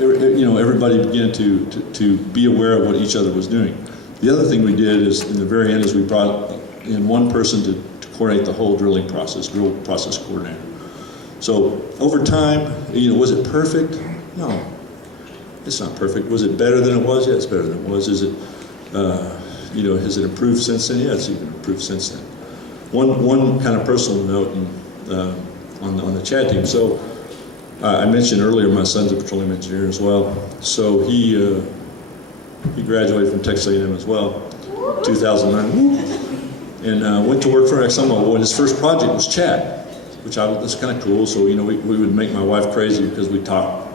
everybody began to be aware of what each other was doing. The other thing we did is, in the very end, is we brought in one person to coordinate the whole drilling process, drill process coordinator. So over time, was it perfect? No, it's not perfect. Was it better than it was? Yeah, it's better than it was. Is it, has it improved since then? Yeah, it's even improved since then. One kind of personal note on the Chad team. So I mentioned earlier my son's a petroleum engineer as well. So he graduated from Texas A&M as well, 2009, and went to work for ExxonMobil. And his first project was Chad, which was kind of cool. So we would make my wife crazy because we talked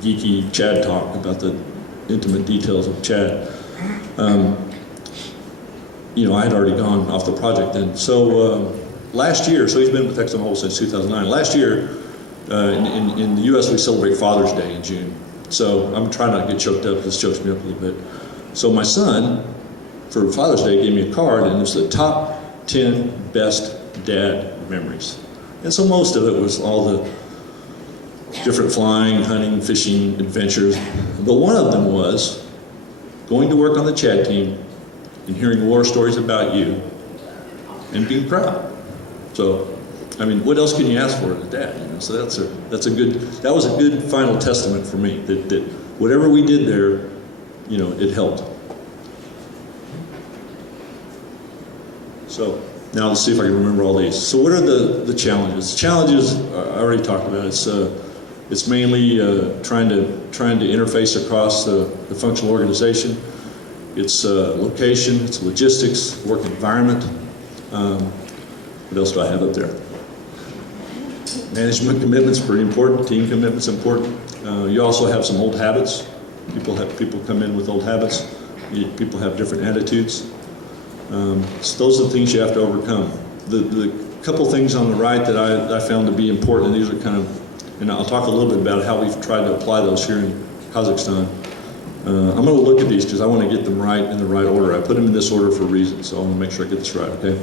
geeky Chad talk about the intimate details of Chad. I had already gone off the project then. So last year, so he's been with ExxonMobil since 2009. Last year, in the U.S., we celebrate Father's Day in June. So I'm trying not to get choked up. This chokes me up a little bit. So my son, for Father's Day, gave me a card, and it was the top 10 best dad memories. And so most of it was all the different flying, hunting, fishing adventures. But one of them was going to work on the Chad team and hearing war stories about you and being proud. So, I mean, what else can you ask for as a dad? So that was a good final testament for me that whatever we did there, it helped. So now let's see if I can remember all these. So what are the challenges? The challenges I already talked about. It's mainly trying to interface across the functional organization. It's location, it's logistics, work environment. What else do I have up there? Management commitment's pretty important. Team commitment's important. You also have some old habits. People come in with old habits. People have different attitudes. So those are the things you have to overcome. The couple things on the right that I found to be important, and these are kind of, and I'll talk a little bit about how we've tried to apply those here in Kazakhstan. I'm going to look at these because I want to get them right in the right order. I put them in this order for a reason, so I want to make sure I get this right, okay?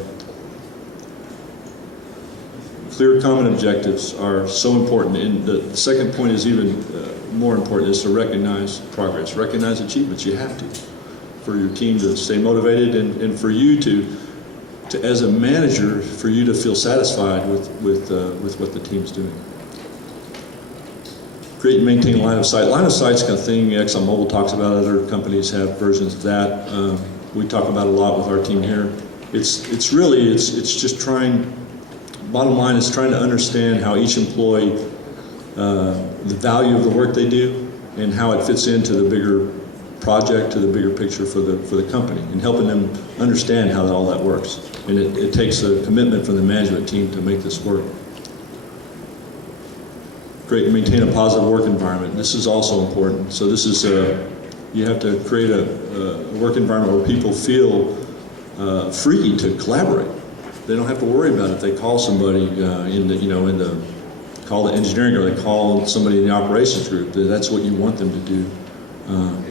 Clear common objectives are so important, and the second point is even more important, is to recognize progress, recognize achievements. You have to, for your team to stay motivated, and for you to as a manager, for you to feel satisfied with what the team's doing. Create and maintain line of sight. Line of sight's kind of thing ExxonMobil talks about. Other companies have versions of that. We talk about a lot with our team here. It's just trying. Bottom line is trying to understand how each employee, the value of the work they do, and how it fits into the bigger project, to the bigger picture for the company, and helping them understand how all that works. And it takes a commitment from the management team to make this work. Create and maintain a positive work environment. This is also important. So this is you have to create a work environment where people feel free to collaborate. They don't have to worry about it. If they call somebody call the engineering, or they call somebody in the operations group, that's what you want them to do.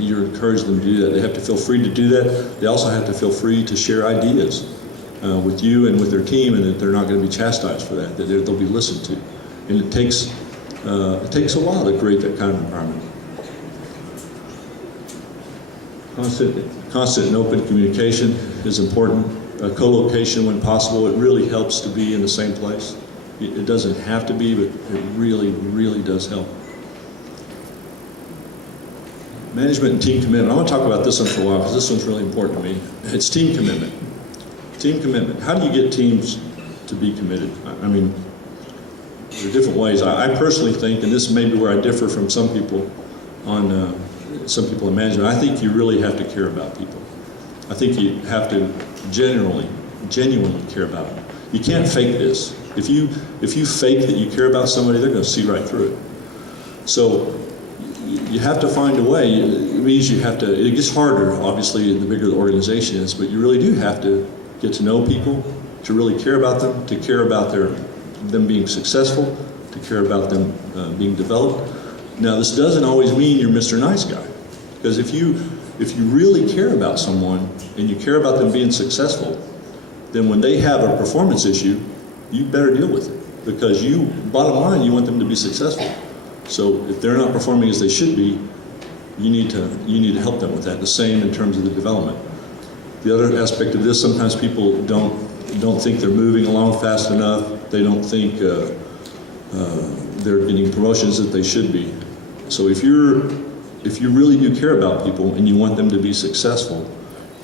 You encourage them to do that. They have to feel free to do that. They also have to feel free to share ideas with you and with their team, and that they're not going to be chastised for that. That they'll be listened to. And it takes a while to create that kind of environment. Constant and open communication is important. Co-location when possible. It really helps to be in the same place. It doesn't have to be, but it really, really does help. Management and team commitment. I want to talk about this one for a while because this one's really important to me. It's team commitment. Team commitment. How do you get teams to be committed? I mean, there are different ways. I personally think, and this may be where I differ from some people in management, I think you really have to care about people. I think you have to genuinely care about them. You can't fake this. If you fake that you care about somebody, they're going to see right through it. So you have to find a way. It means you have to, it gets harder, obviously, the bigger the organization is, but you really do have to get to know people, to really care about them, to care about them being successful, to care about them being developed. Now, this doesn't always mean you're Mr. Nice Guy, because if you really care about someone and you care about them being successful, then when they have a performance issue, you better deal with it, because bottom line, you want them to be successful. So if they're not performing as they should be, you need to help them with that. The same in terms of the development. The other aspect of this, sometimes people don't think they're moving along fast enough. They don't think they're getting promotions that they should be. So if you really do care about people and you want them to be successful,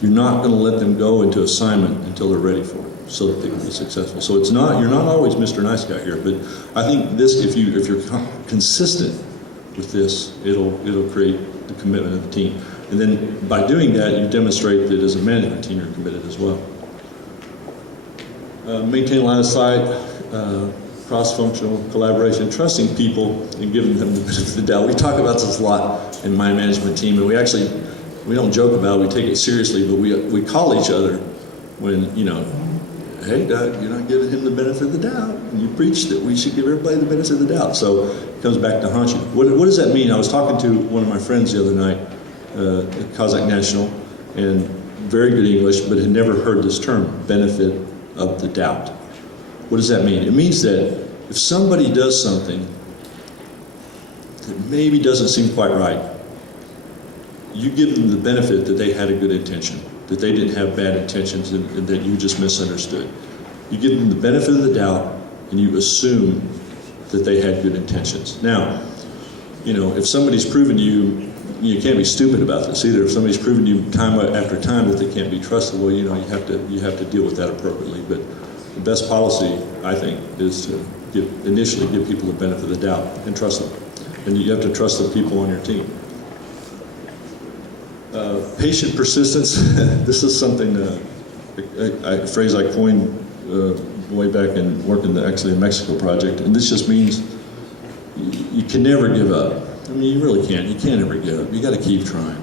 you're not going to let them go into assignment until they're ready for it, so that they can be successful. So you're not always Mr. Nice Guy here, but I think this, if you're consistent with this, it'll create the commitment of the team. And then by doing that, you demonstrate that as a management team, you're committed as well. Maintain line of sight, cross-functional collaboration, trusting people and giving them the benefit of the doubt. We talk about this a lot in my management team, and we don't joke about it, we take it seriously, but we call each other when, hey Doug, you're not giving him the benefit of the doubt. And you preach that we should give everybody the benefit of the doubt. So it comes back to haunt you. What does that mean? I was talking to one of my friends the other night at Kazakh National, and very good English, but had never heard this term, benefit of the doubt. What does that mean? It means that if somebody does something that maybe doesn't seem quite right, you give them the benefit that they had a good intention, that they didn't have bad intentions, and that you just misunderstood. You give them the benefit of the doubt, and you assume that they had good intentions. Now, if somebody's proven to you, you can't be stupid about this either. If somebody's proven to you time after time that they can't be trusted, well, you have to deal with that appropriately. But the best policy, I think, is to initially give people the benefit of the doubt and trust them. And you have to trust the people on your team. Patient persistence. This is something, a phrase I coined way back in working the Mexico project, and this just means you can never give up. I mean, you really can't. You can't ever give up. You got to keep trying,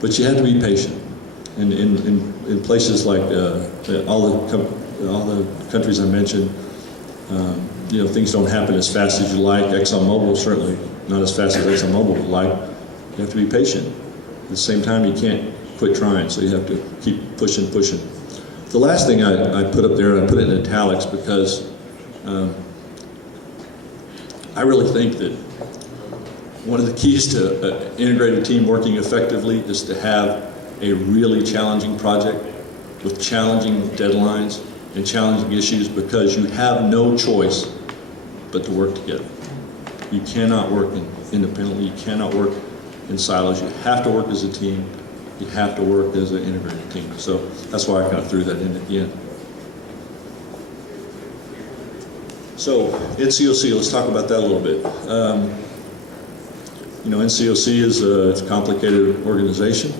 but you have to be patient. And in places like all the countries I mentioned, things don't happen as fast as you like. ExxonMobil certainly not as fast as ExxonMobil would like. You have to be patient. At the same time, you can't quit trying, so you have to keep pushing. The last thing I put up there, and I put it in italics because I really think that one of the keys to an integrated team working effectively is to have a really challenging project with challenging deadlines and challenging issues, because you have no choice but to work together. You cannot work independently. You cannot work in silos. You have to work as a team. You have to work as an integrated team. So that's why I kind of threw that in at the end. So NCOC, let's talk about that a little bit. NCOC is it's a complicated organization.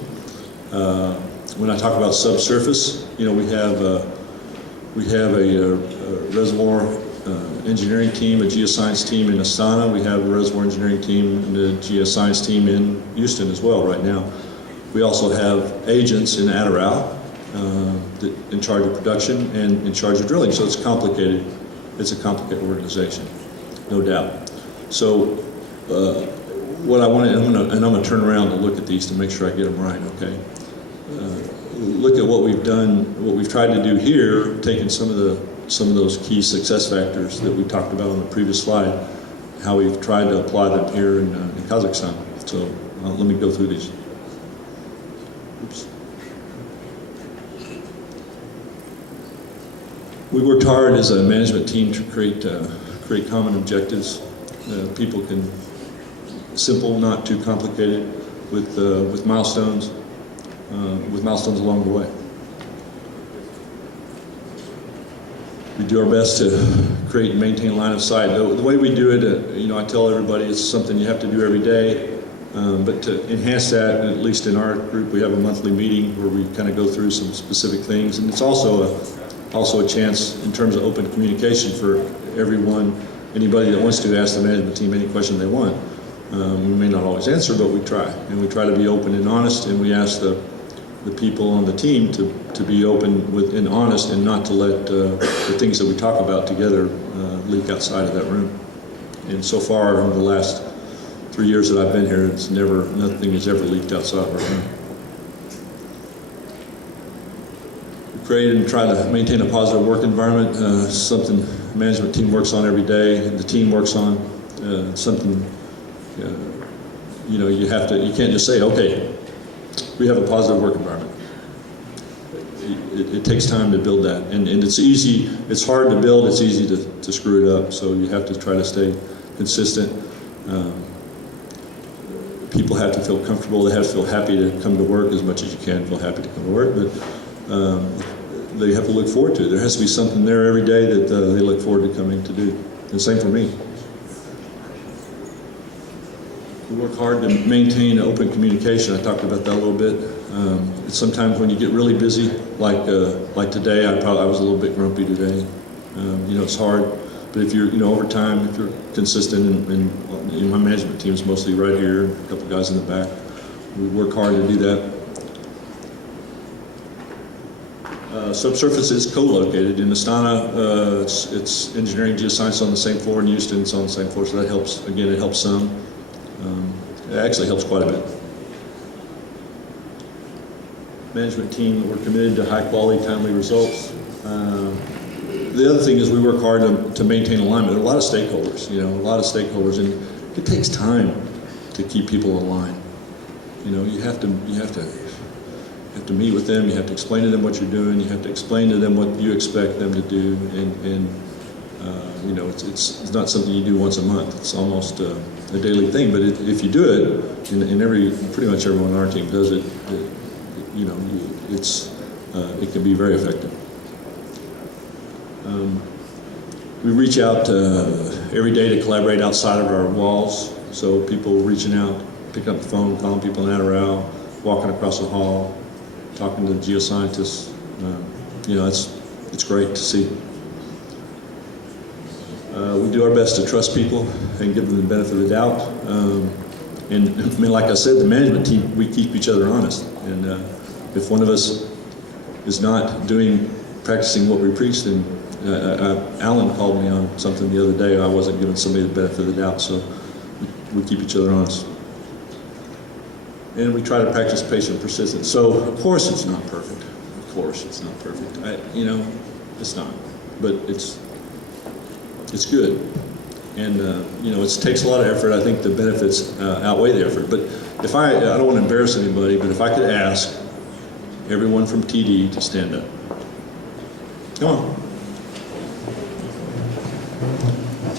When I talk about subsurface, we have a reservoir engineering team, a geoscience team in Astana. We have a reservoir engineering team and a geoscience team in Houston as well right now. We also have agents in Adderall in charge of production and in charge of drilling. So it's complicated. It's a complicated organization, no doubt. So what I want to, and I'm going to turn around to look at these to make sure I get them right, okay? Look at what we've done, what we've tried to do here, taking some of those key success factors that we talked about on the previous slide, how we've tried to apply them here in Kazakhstan. So let me go through these. Oops. We worked hard as a management team to create common objectives. People can, simple, not too complicated, with milestones along the way. We do our best to create and maintain line of sight. The way we do it, I tell everybody it's something you have to do every day. But to enhance that, at least in our group, we have a monthly meeting where we kind of go through some specific things, and it's also a chance in terms of open communication for everyone, anybody that wants to ask the management team any question they want. We may not always answer, but we try, and we try to be open and honest, and we ask the people on the team to be open and honest, and not to let the things that we talk about together leak outside of that room. And so far, in the last 3 years that I've been here, nothing has ever leaked outside of our room. We create and try to maintain a positive work environment, something the management team works on every day, and the team works on, something you can't just say, okay, we have a positive work environment. It takes time to build that, and it's hard to build, it's easy to screw it up, so you have to try to stay consistent. People have to feel comfortable, they have to feel happy to come to work as much as you can, feel happy to come to work, but they have to look forward to it. There has to be something there every day that they look forward to coming to do. And same for me. We work hard to maintain open communication. I talked about that a little bit. Sometimes when you get really busy, like today, I was a little bit grumpy today. It's hard, but if you're, over time, if you're consistent, and my management team is mostly right here, a couple guys in the back, we work hard to do that. Subsurface is co-located in Astana. It's engineering geoscience on the same floor, and Houston's on the same floor, so that helps. Again, it helps some. It actually helps quite a bit. Management team, we're committed to high quality, timely results. The other thing is we work hard to maintain alignment. There are a lot of stakeholders, and it takes time to keep people aligned. You have to meet with them. You have to explain to them what you're doing. You have to explain to them what you expect them to do, and it's not something you do once a month. It's almost a daily thing. But if you do it, and pretty much everyone on our team does it, it can be very effective. We reach out every day to collaborate outside of our walls. So people reaching out, picking up the phone, calling people in Adderall, walking across the hall, talking to the geoscientists. It's great to see. We do our best to trust people and give them the benefit of the doubt. Like I said, the management team, we keep each other honest. And if one of us is not practicing what we preach, then Alan called me on something the other day. I wasn't giving somebody the benefit of the doubt, so we keep each other honest. And we try to practice patient persistence. So, of course it's not perfect. Of course it's not perfect. It's not. But it's good. And, it takes a lot of effort. I think the benefits outweigh the effort. But I don't want to embarrass anybody, but if I could ask everyone from TD to stand up. Come on.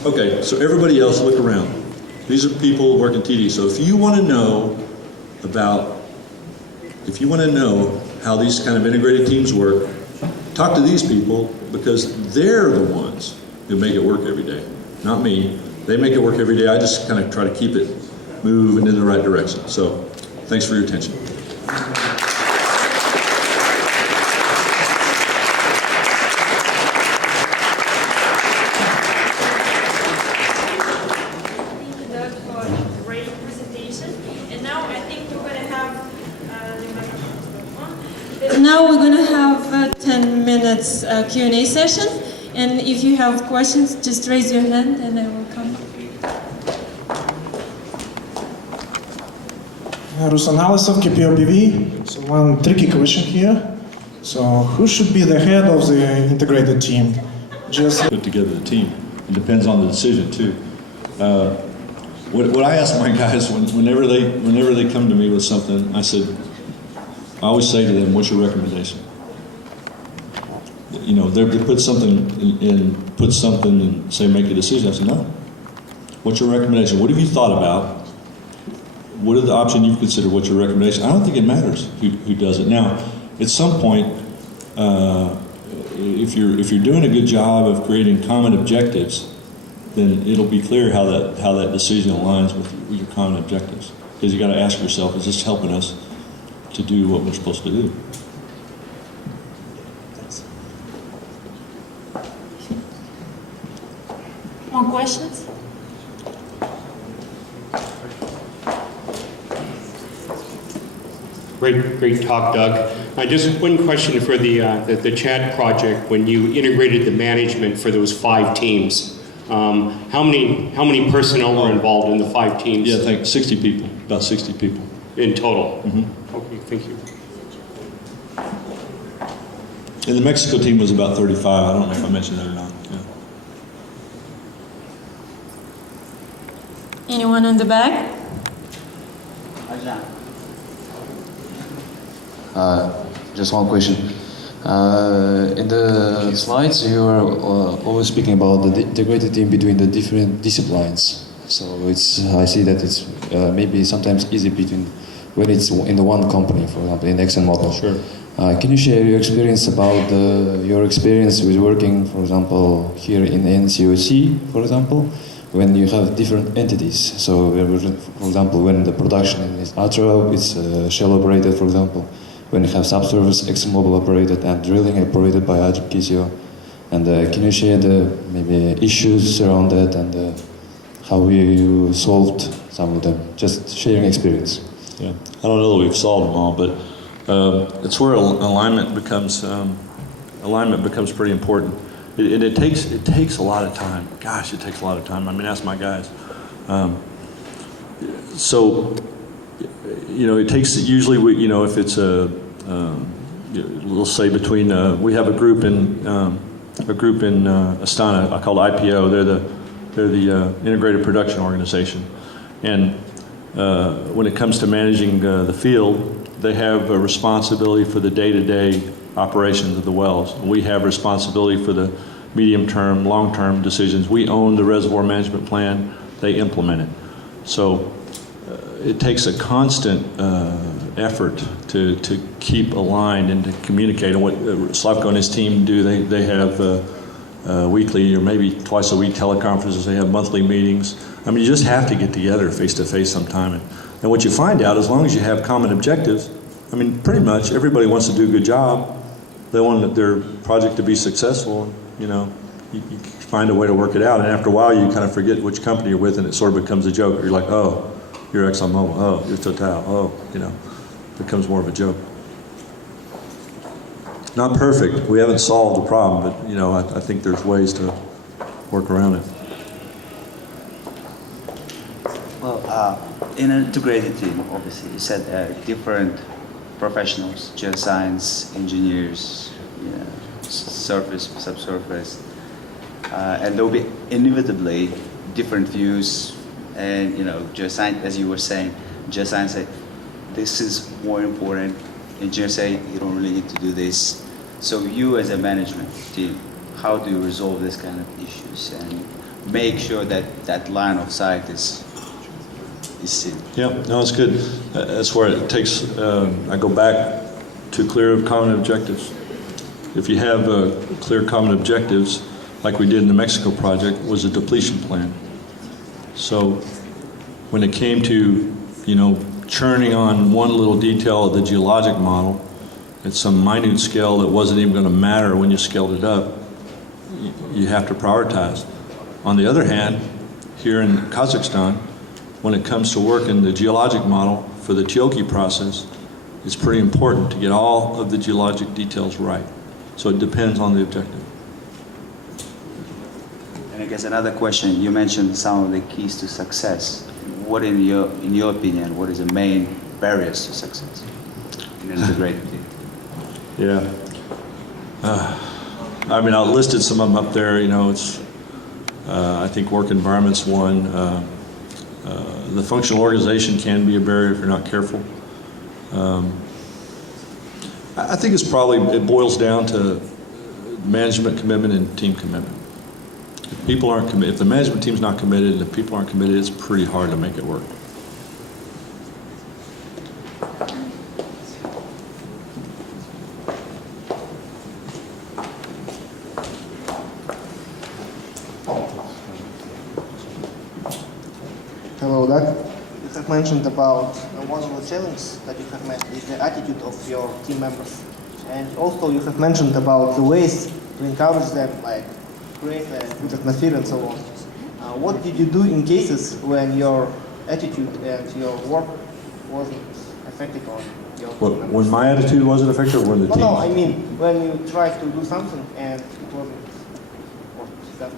Okay, so everybody else look around. These are people working TD. So if you want to know how these kind of integrated teams work, talk to these people, because they're the ones who make it work every day, not me. They make it work every day. I just kind of try to keep it moving in the right direction. So thanks for your attention. Now we're going to have a 10 minutes Q&A session, and if you have questions, just raise your hand and I will come. Ruslan Alisov, KPOPV. So one tricky question here. So who should be the head of the integrated team? Just put together the team. It depends on the decision too. What I ask my guys whenever they come to me with something, I always say to them, "What's your recommendation?" They put something and say, "Make a decision." I say, "No. What's your recommendation? What have you thought about? What are the options you've considered? What's your recommendation?" I don't think it matters who does it. Now, at some point, if you're doing a good job of creating common objectives, then it'll be clear how that decision aligns with your common objectives. Because you got to ask yourself, is this helping us to do what we're supposed to do? More questions? Great talk, Doug. Just one question for the chat project. When you integrated the management for those 5 teams, how many personnel were involved in the 5 teams? Yeah, I think 60 people, about 60 people. In total? Mm-hmm. Okay, thank you. And the Mexico team was about 35. I don't know if I mentioned that or not. Yeah. Anyone in the back? Just one question. In the slides, you are always speaking about the integrated team between the different disciplines. So I see that it's maybe sometimes easy when it's in the one company, for example, in ExxonMobil. Sure. Can you share your experience about your experience with working, for example, here in NCOC, for example, when you have different entities? So, for example, when the production is Atro, it's Shell operated, for example. When you have subsurface, ExxonMobil operated, and drilling operated by Kisio. And can you share the maybe issues around that and how you solved some of them? Just sharing experience. Yeah, I don't know that we've solved them all, but it's where alignment becomes pretty important. It takes a lot of time. Gosh, it takes a lot of time. I mean, ask my guys. So, you know, it takes usually if it's we'll say between we have a group in Astana called IPO. They're the integrated production organization, and when it comes to managing the field, they have a responsibility for the day-to-day operations of the wells. We have responsibility for the medium-term, long-term decisions. We own the reservoir management plan. They implement it. So it takes a constant effort to keep aligned and to communicate. And what Slavko and his team do, they have weekly or maybe twice a week teleconferences. They have monthly meetings. I mean, you just have to get together face-to-face sometime. And what you find out, as long as you have common objectives, I mean, pretty much everybody wants to do a good job. They want their project to be successful. You know, you find a way to work it out. And after a while, you kind of forget which company you're with, and it sort of becomes a joke. You're like, oh, you're ExxonMobil. Oh, you're Total. Oh, you know, it becomes more of a joke. Not perfect. We haven't solved the problem, but you know, I think there's ways to work around it. Well, in an integrated team, obviously, you said different professionals, geoscience, engineers, you know, surface, subsurface, and there will be inevitably different views. And you know, geoscience, as you were saying, geoscience say this is more important. Engineers say you don't really need to do this. So you, as a management team, how do you resolve this kind of issues and make sure that that line of sight is seen? Yeah, no, it's good. That's where it takes, I go back to clear common objectives. If you have clear common objectives, like we did in the Mexico project, was a depletion plan. So when it came to, you know, churning on one little detail of the geologic model at some minute scale that wasn't even going to matter when you scaled it up, you have to prioritize. On the other hand, here in Kazakhstan, when it comes to work in the geologic model for the Tioki process, it's pretty important to get all of the geologic details right. So it depends on the objective. And I guess another question, you mentioned some of the keys to success. What, in your opinion, what is the main barriers to success in an integrated team? Yeah. I mean, I listed some of them up there. You know, it's, I think work environment's one. The functional organization can be a barrier if you're not careful. I think it's probably, it boils down to management commitment and team commitment. If people aren't committed, if the management team's not committed and if people aren't committed, it's pretty hard to make it work. Hello, Doug. You have mentioned about one of the challenges that you have met is the attitude of your team members. And also you have mentioned about the ways to encourage them, like create a good atmosphere and so on. What did you do in cases when your attitude and your work wasn't effective on your team members? When my attitude wasn't effective, or when the team? No, I mean when you tried to do something and it wasn't done.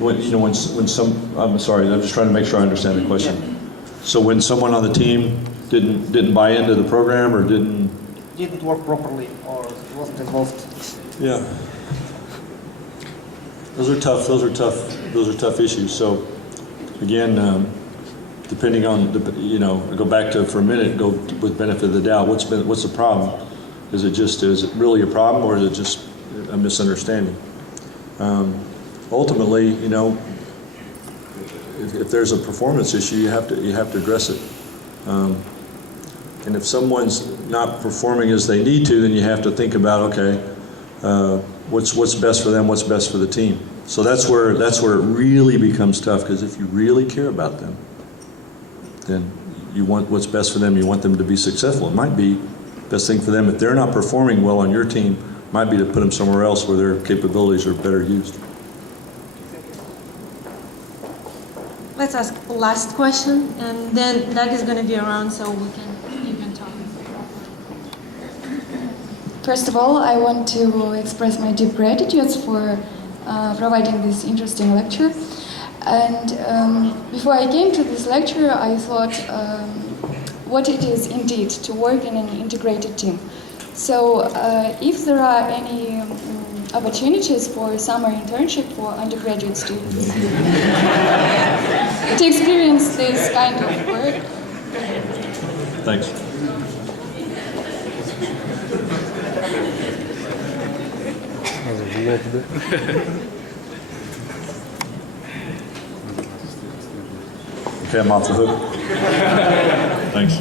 When, you know, when some, I'm sorry, I'm just trying to make sure I understand the question. Yeah. So when someone on the team didn't buy into the program or didn't work properly or wasn't involved. Yeah. Those are tough issues. So again, depending on, go back to for a minute, go with benefit of the doubt, what's the problem? Is it really a problem, or is it just a misunderstanding? Ultimately, if there's a performance issue, you have to address it. And if someone's not performing as they need to, then you have to think about, okay, what's best for them, what's best for the team. So that's where it really becomes tough, because if you really care about them, then you want what's best for them. You want them to be successful. It might be best thing for them, if they're not performing well on your team, might be to put them somewhere else where their capabilities are better used. Let's ask the last question, and then Doug is going to be around, so you can talk. First of all, I want to express my deep gratitude for providing this interesting lecture. And before I came to this lecture, I thought what it is indeed to work in an integrated team. So if there are any opportunities for summer internship for undergraduate students to experience this kind of work. Thanks. Okay, I'm off the hook. Thanks.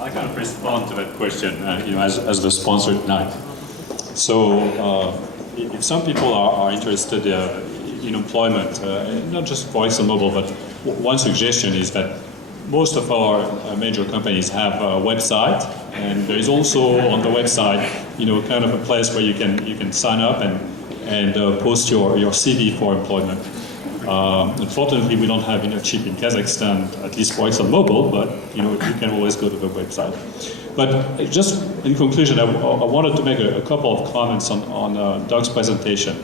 I kind of respond to that question, as the sponsor tonight. So, if some people are interested in employment, not just for ExxonMobil, but one suggestion is that most of our major companies have a website, and there is also on the website, kind of a place where you can sign up and post your CV for employment. Unfortunately, we don't have chip in Kazakhstan, at least for ExxonMobil, but you can always go to the website. But just in conclusion, I wanted to make a couple of comments on Doug's presentation.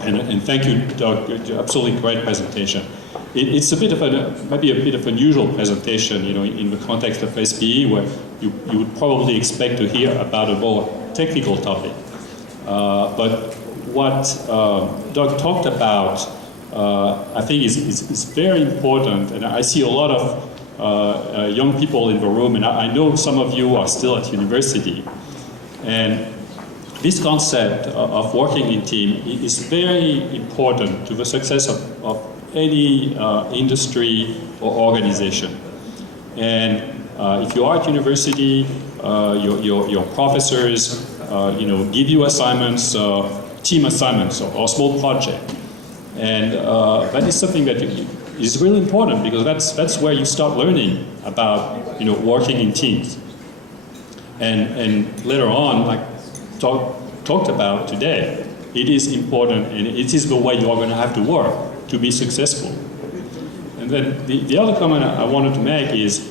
And thank you, Doug, absolutely great presentation. It's a bit of maybe a bit of unusual presentation, in the context of SPE, where you would probably expect to hear about a more technical topic. But what Doug talked about, I think is very important, and I see a lot of young people in the room, and I know some of you are still at university. And this concept of working in team is very important to the success of any industry or organization. And if you are at university, your professors, give you assignments, team assignments, or small project. And that is something that is really important, because that's where you start learning about working in teams. And later on, like talked about today, it is important, and it is the way you are going to have to work to be successful. And then the other comment I wanted to make is,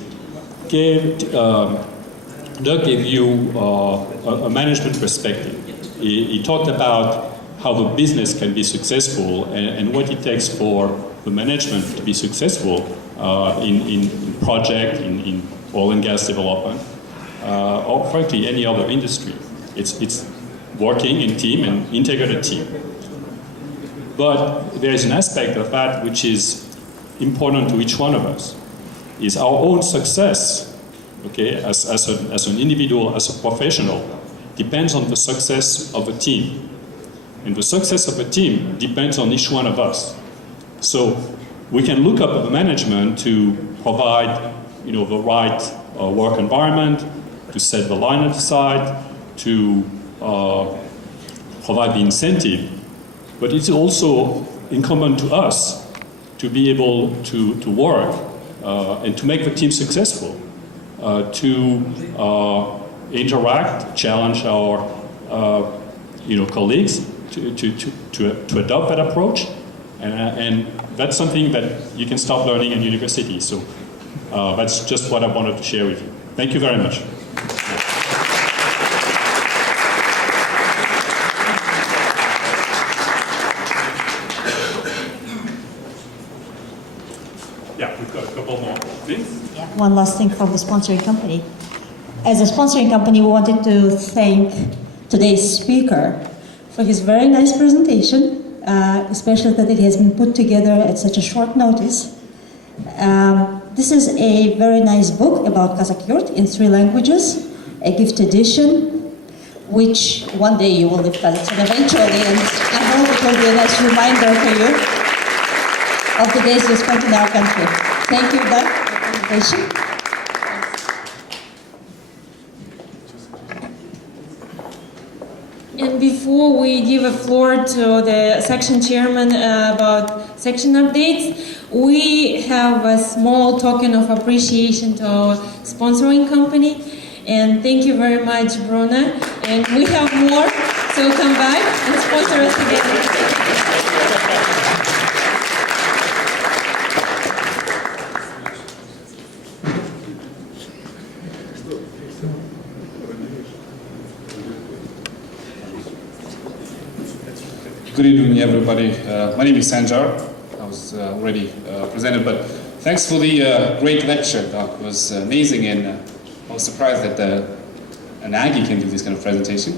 Doug gave you a management perspective. He talked about how the business can be successful, and what it takes for the management to be successful in project, in oil and gas development, or frankly any other industry. It's working in team and integrated team. But there is an aspect of that which is important to each one of us, is our own success, okay, as an individual, as a professional, depends on the success of a team. And the success of a team depends on each one of us. So we can look up at the management to provide, the right work environment, to set the line aside, to provide the incentive. But it's also incumbent to us to be able to work and to make the team successful, to interact, challenge our colleagues, to adopt that approach, and that's something that you can start learning in university. So that's just what I wanted to share with you. Thank you very much. Yeah, we've got a couple more things. Yeah, one last thing from the sponsoring company. As a sponsoring company, we wanted to thank today's speaker for his very nice presentation, especially that it has been put together at such a short notice. This is a very nice book about Kazakh yurt in 3 languages, a gift edition, which one day you will live Kazakhstan eventually, and I hope it will be a nice reminder for you of the days you spent in our country. Thank you, Doug, for the presentation. And before we give a floor to the section chairman about section updates, we have a small token of appreciation to our sponsoring company. And thank you very much, Bruna. And we have more, so come back and sponsor us again. Good evening, everybody. My name is Sanjar. I was already presented, but thanks for the great lecture, Doc. It was amazing, and I was surprised that an Aggie can do this kind of presentation.